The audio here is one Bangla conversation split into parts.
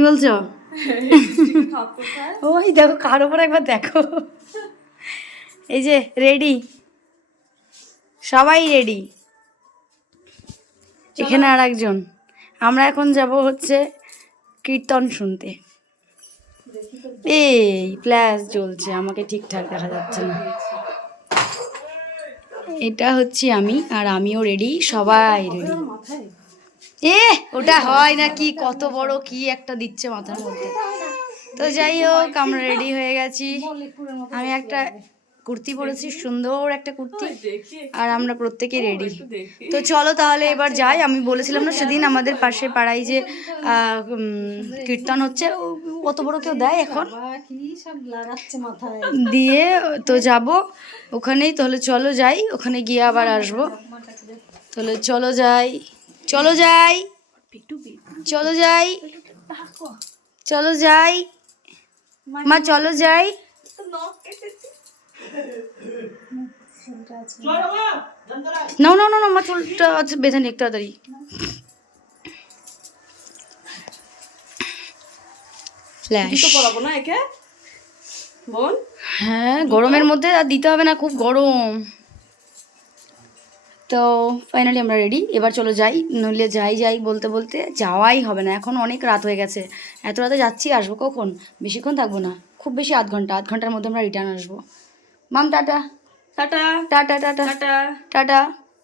বলছো? খাপ ওই দেখো কার ওপর একবার দেখো। এই যে রেডি সবাই রেডি এখানে আর একজন আমরা এখন যাব হচ্ছে কীর্তন শুনতে। এই ফ্ল্যাশ জ্বলছে আমাকে ঠিকঠাক দেখা যাচ্ছে না। এটা হচ্ছে আমি আর আমিও রেডি সবাই রেডি এ ওটা হয় না কি কত বড় কি একটা দিচ্ছে মাথার মধ্যে তো যাই হোক আমরা রেডি হয়ে গেছি আমি একটা কুর্তি পরেছি সুন্দর একটা কুর্তি আর আমরা প্রত্যেকে রেডি তো চলো তাহলে এবার যাই আমি বলেছিলাম না সেদিন আমাদের পাশে পাড়ায় যে কীর্তন হচ্ছে অত বড় কেউ দেয় এখন দিয়ে তো যাব ওখানেই তাহলে চলো যাই ওখানে গিয়ে আবার আসব তাহলে চলো যাই চলো যাই। চলো যাই। চলো যাই। মা চলো যাই। না না না না মা চুলটা আছে বেঁধে নে একটু তাড়াতাড়ি। ফ্ল্যাশ। না একে? বোন? হ্যাঁ গরমের মধ্যে আর দিতে হবে না খুব গরম। তো ফাইনালি আমরা রেডি এবার চলো যাই নইলে যাই যাই বলতে বলতে যাওয়াই হবে না। এখন অনেক রাত হয়ে গেছে। এত রাতে যাচ্ছি আসব কখন? বেশিক্ষণ থাকব না। খুব বেশি আধ ঘণ্টা আধ ঘণ্টার মধ্যে আমরা রিটার্ন আসব। মাম tata. Tata. Tata tata. Tata. Tata.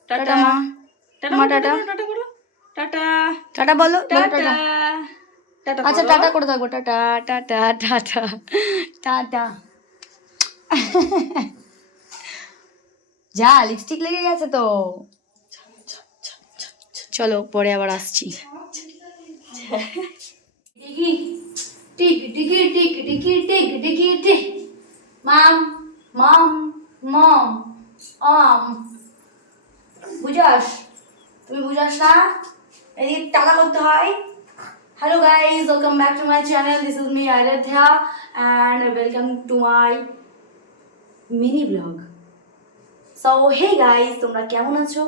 Tata. মা। টাটা মা টাটা। টাটা টাটা বলো। টাটা। আচ্ছা টাটা করে থাকব টাটা টাটা টাটা। টাটা। যা লিপস্টিক লেগে গেছে তো। চলো, পরে আবার আসছি। টিকি টিকি মাম, মম অম। তুমি টাকা হয়। Hello guys welcome back to my channel this is me Aradhya and welcome to my mini blog So hey guys, তোমরা কেমন আছো?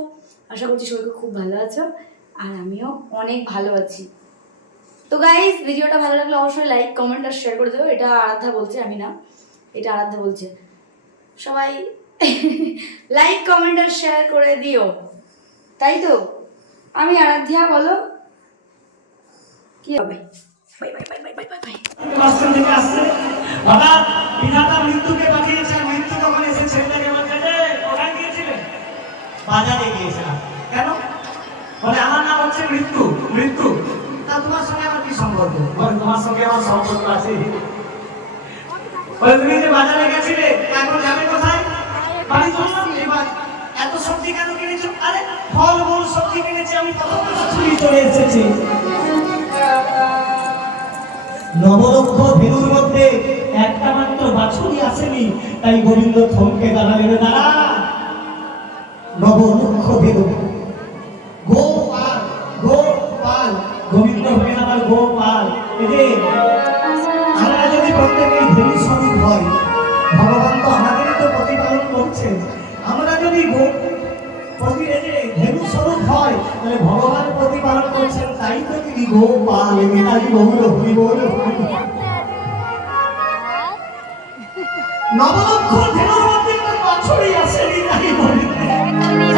আশা করছি সবাইকে খুব ভালো আছো আর আমিও অনেক ভালো আছি। তো গাইস ভিডিওটা ভালো লাগলে অবশ্যই লাইক কমেন্ট আর শেয়ার করে দেবো এটা আরাধ্যা বলছে আমি না। এটা আরাধ্যা বলছে। সবাই লাইক কমেন্ট আর শেয়ার করে দিও। তাই তো? আমি আরাধ্যা বলো। কি হবে? মৃত্যুকে পাঠিয়েছে মৃত্যু এসে ছেলেটাকে বাজারে গিয়েছিলাম। কেন? বলে, আমার নাম হচ্ছে মৃত্যু মৃত্যু। তা তোমার সঙ্গে আমার কি সম্পর্ক? বলে, তোমার সঙ্গে আমার সম্পর্ক আছে। তুমি যে বাজারে গেছিলে, এখন যাবে কোথায়? এত সবজি কেন কিনেছো? আরে, ফল, মূল সবজি কিনেছি আমি চুরি করে এসেছি। নবলক্ষ ভেনুর মধ্যে একটা মাত্র বাছুরি আসেনি, তাই গোবিন্দ থমকে দাঁড়ালেন। দাঁড়া! নবলক্ষ গোপাল গোপাল গোবিন্দ হয়ে আমার গোপাল আমরা যদি স্বরূপ হয়, ভগবান তো আমাদেরই তো প্রতিপালন করছেন। আমরা যদি তাই তো গোপাল। নবলক্ষ